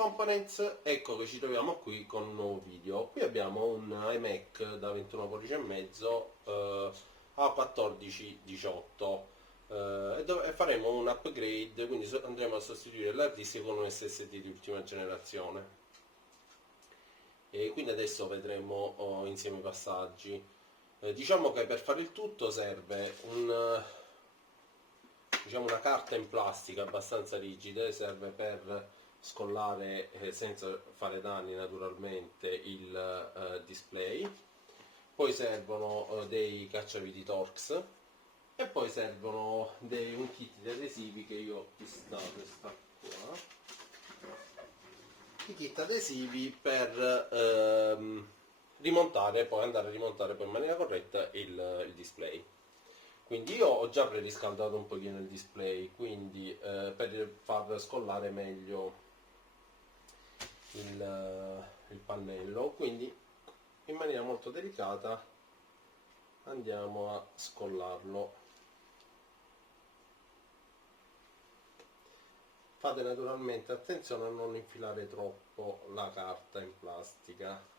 Components, ecco che ci troviamo qui con un nuovo video. Qui abbiamo un iMac da 21 pollici e mezzo a 1418 e faremo un upgrade, quindi andremo a sostituire l'hard disk con un SSD di ultima generazione. E quindi adesso vedremo insieme i passaggi. Diciamo che per fare il tutto serve una carta in plastica abbastanza rigida, serve per scollare senza fare danni naturalmente il display. Poi servono dei cacciaviti Torx e poi servono un kit di adesivi che io ho acquistato, sta qua. I kit adesivi per rimontare, poi andare a rimontare poi in maniera corretta il display. Quindi io ho già preriscaldato un pochino il display, quindi per far scollare meglio il pannello, quindi in maniera molto delicata andiamo a scollarlo. Fate naturalmente attenzione a non infilare troppo la carta in plastica.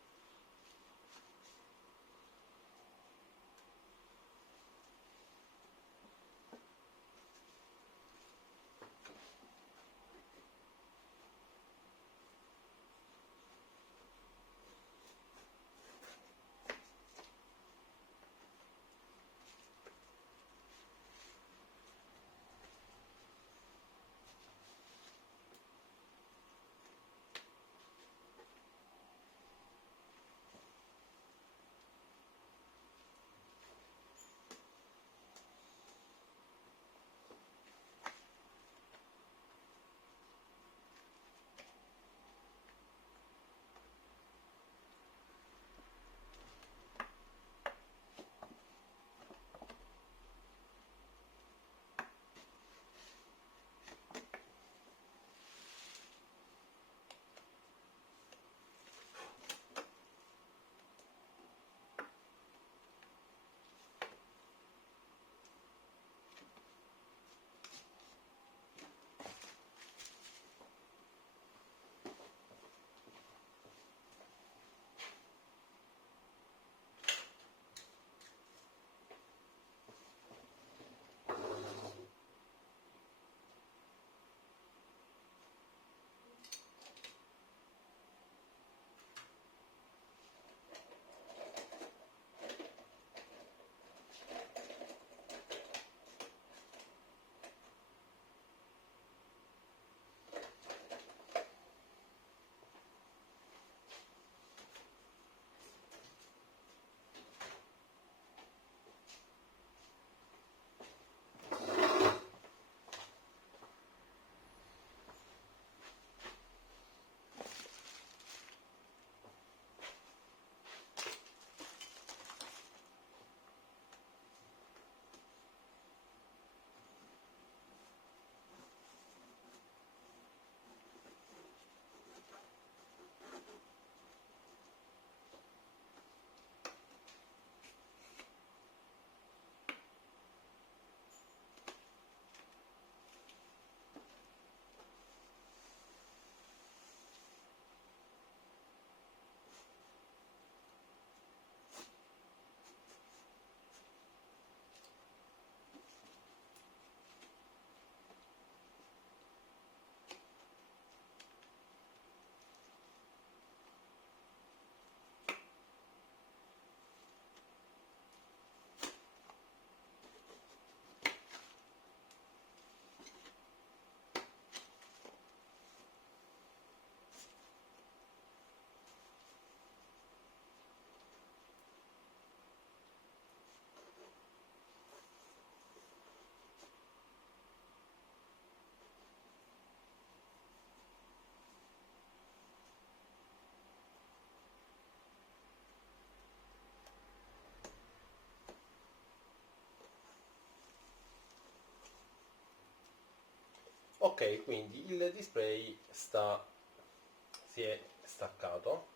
Ok, quindi il display si è staccato.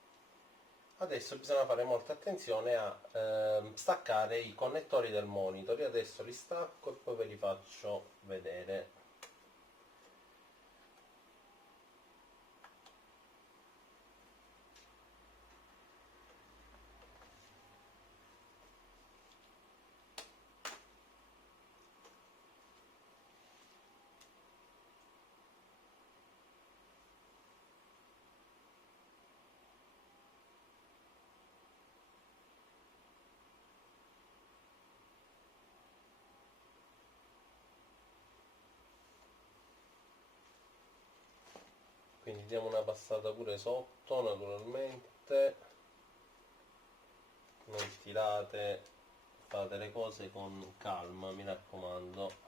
Adesso bisogna fare molta attenzione a staccare i connettori del monitor. Io adesso li stacco e poi ve li faccio vedere. quindi diamo una passata pure sotto, naturalmente. Non tirate, fate le cose con calma, mi raccomando.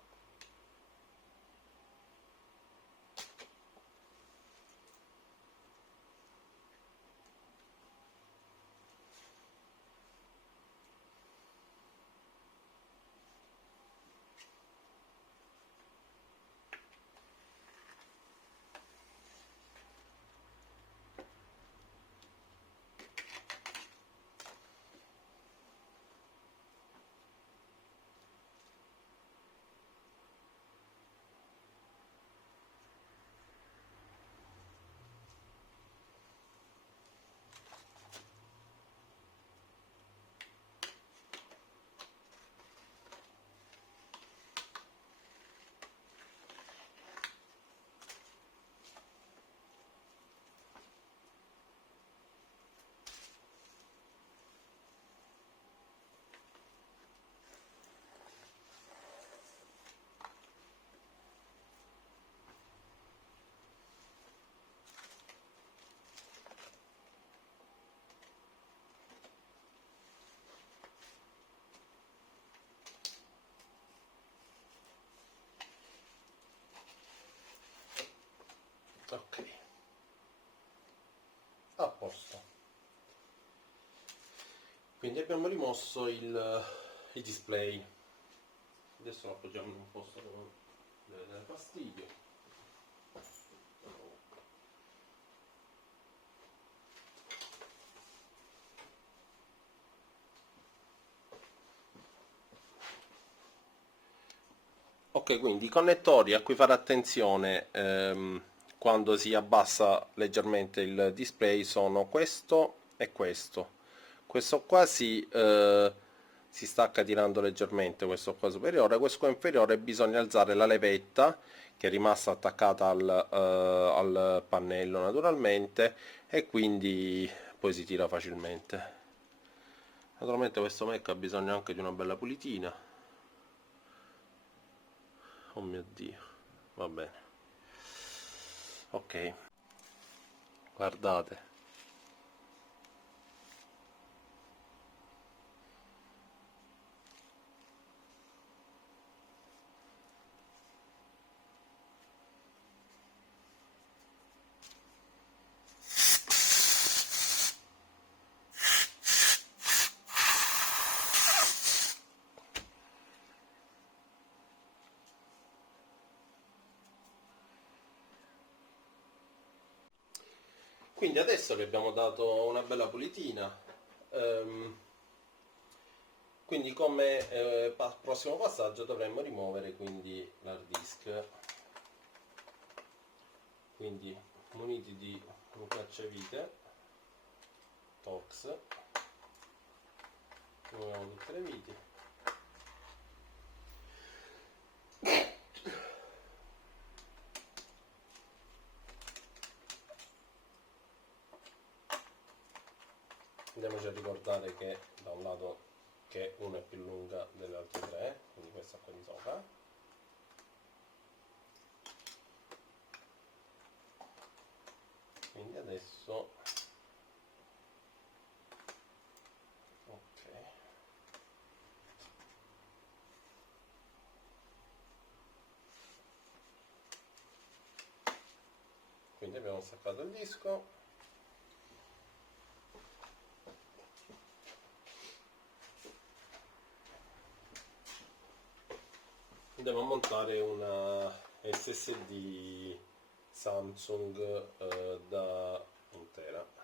Ok, a posto. Quindi abbiamo rimosso il display. Adesso lo appoggiamo in un posto che non deve dare fastidio. Ok, quindi i connettori a cui fare attenzione quando si abbassa leggermente il display sono questo e questo. Questo qua si stacca tirando leggermente, questo qua superiore. Questo qua inferiore bisogna alzare la levetta che è rimasta attaccata al pannello naturalmente, e quindi poi si tira facilmente. Naturalmente questo Mac ha bisogno anche di una bella pulitina. Oh mio Dio, va bene. Ok, guardate. Quindi adesso che abbiamo dato una bella pulitina, quindi come prossimo passaggio dovremmo rimuovere quindi l'hard disk. Quindi muniti di un cacciavite Torx, rimuoviamo tutte le viti. Andiamoci a ricordare che da un lato che una è più lunga delle altre tre, quindi questa qua di sopra. Quindi adesso ok, quindi abbiamo staccato il disco. Andiamo a montare una SSD Samsung da 1 tera.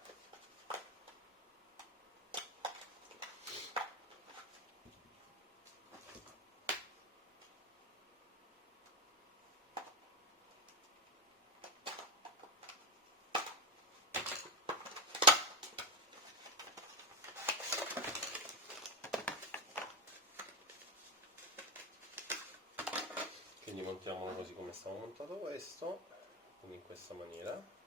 Quindi montiamolo così come stava montato questo, quindi in questa maniera.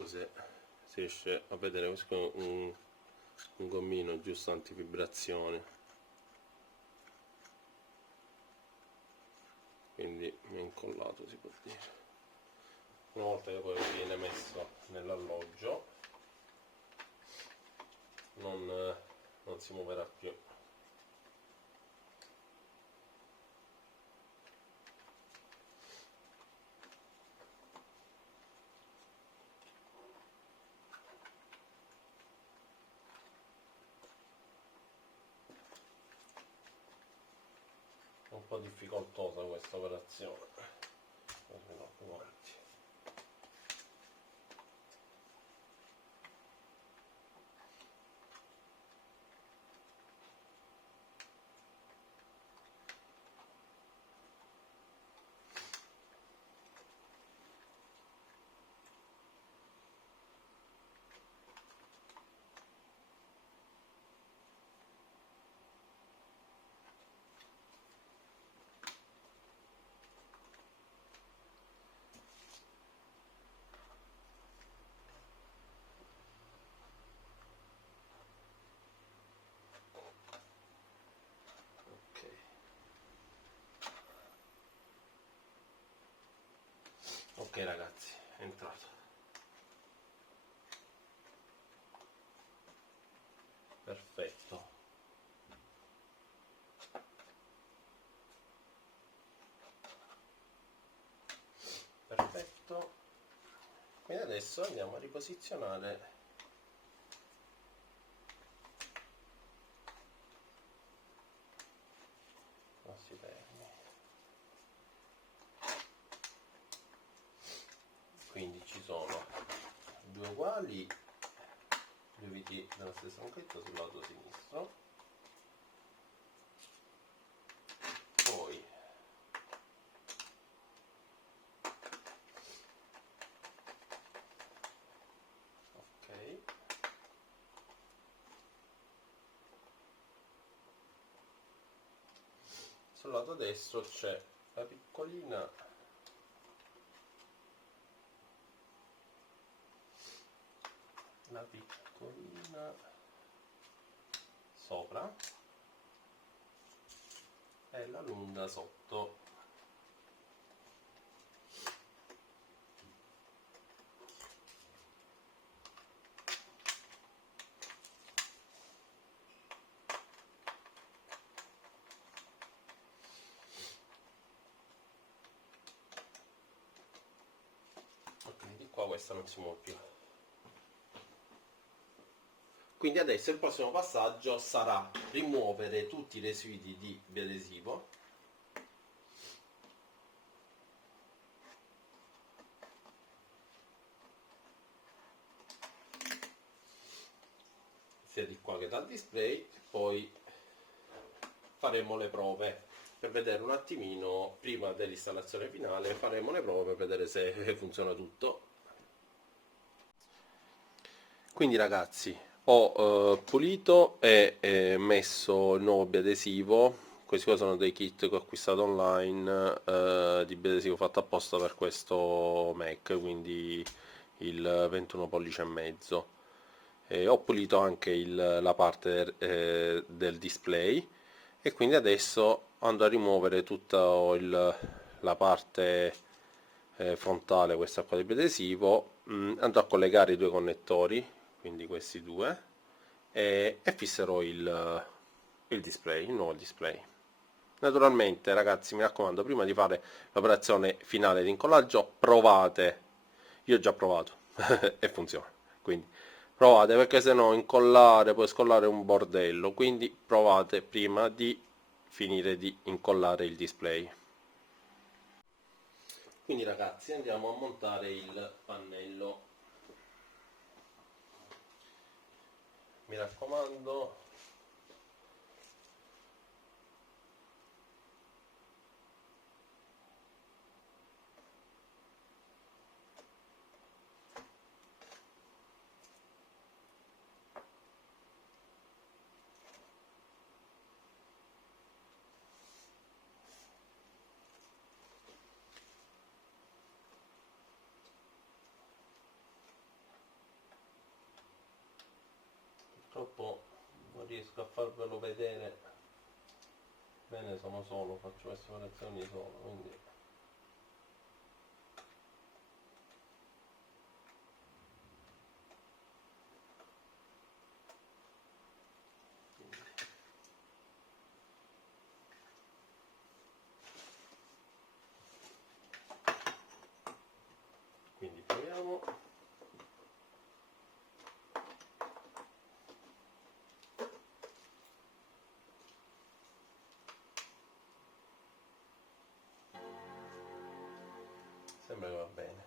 so se si riesce a vedere, questo è un gommino giusto antivibrazione, quindi mi è incollato, si può dire. Una volta che poi viene messo nell'alloggio non si muoverà più. È un po' difficoltosa questa operazione. Ok ragazzi, è entrato. Perfetto. Perfetto. Quindi adesso andiamo a riposizionare i nostri perni. Quindi ci sono due uguali, due viti della stessa lunghezza sul lato sinistro, poi ok, sul lato destro c'è la piccolina sopra e la lunga sotto. Ok, di qua questa non si muove più. Quindi adesso il prossimo passaggio sarà rimuovere tutti i residui di biadesivo. Sia di qua che dal display, poi faremo le prove per vedere un attimino, prima dell'installazione finale, faremo le prove per vedere se funziona tutto. Quindi ragazzi, ho pulito e messo il nuovo biadesivo. Questi qua sono dei kit che ho acquistato online di biadesivo fatto apposta per questo Mac, quindi il 21 pollice e mezzo. Ho pulito anche la parte del display e quindi adesso andrò a rimuovere tutta la parte frontale, questa qua di adesivo, andrò a collegare i due connettori, quindi questi due, e fisserò il display, il nuovo display. Naturalmente ragazzi, mi raccomando, prima di fare l'operazione finale di incollaggio provate, io ho già provato e funziona, quindi provate, perché se no incollare, poi scollare è un bordello, quindi provate prima di finire di incollare il display. Quindi ragazzi, andiamo a montare il pannello, mi raccomando. purtroppo non riesco a farvelo vedere bene, sono solo, faccio queste operazioni solo, quindi proviamo. Sembra che va bene,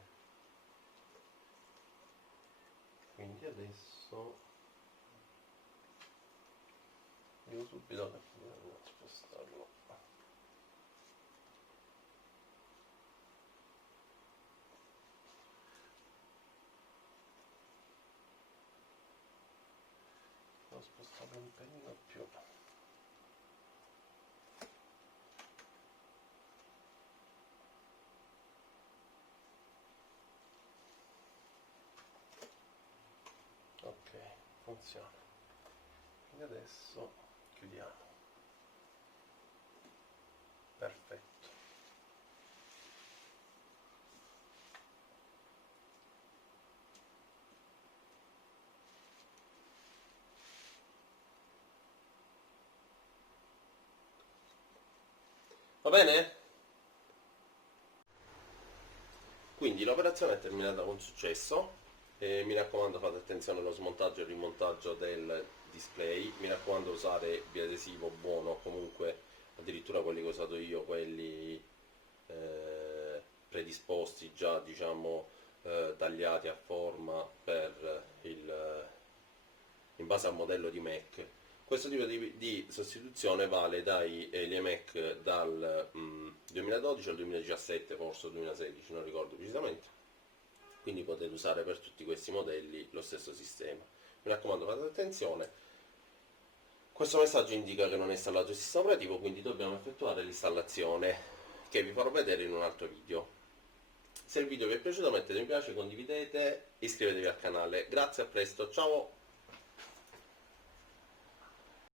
quindi adesso dico subito che bisogna spostarlo. Devo spostarlo un pelino più. Ok, funziona. Quindi adesso chiudiamo. Perfetto. Va bene? Quindi l'operazione è terminata con successo. Mi raccomando, fate attenzione allo smontaggio e rimontaggio del display. Mi raccomando, usare biadesivo buono, comunque addirittura quelli che ho usato io, quelli predisposti già, diciamo, tagliati a forma per in base al modello di Mac. Questo tipo di sostituzione vale dai iMac dal 2012 al 2017, forse 2016, non ricordo precisamente. Quindi potete usare per tutti questi modelli lo stesso sistema. Mi raccomando, fate attenzione. Questo messaggio indica che non è installato il sistema operativo, quindi dobbiamo effettuare l'installazione, che vi farò vedere in un altro video. Se il video vi è piaciuto mettete mi piace, condividete, iscrivetevi al canale. Grazie, a presto, ciao!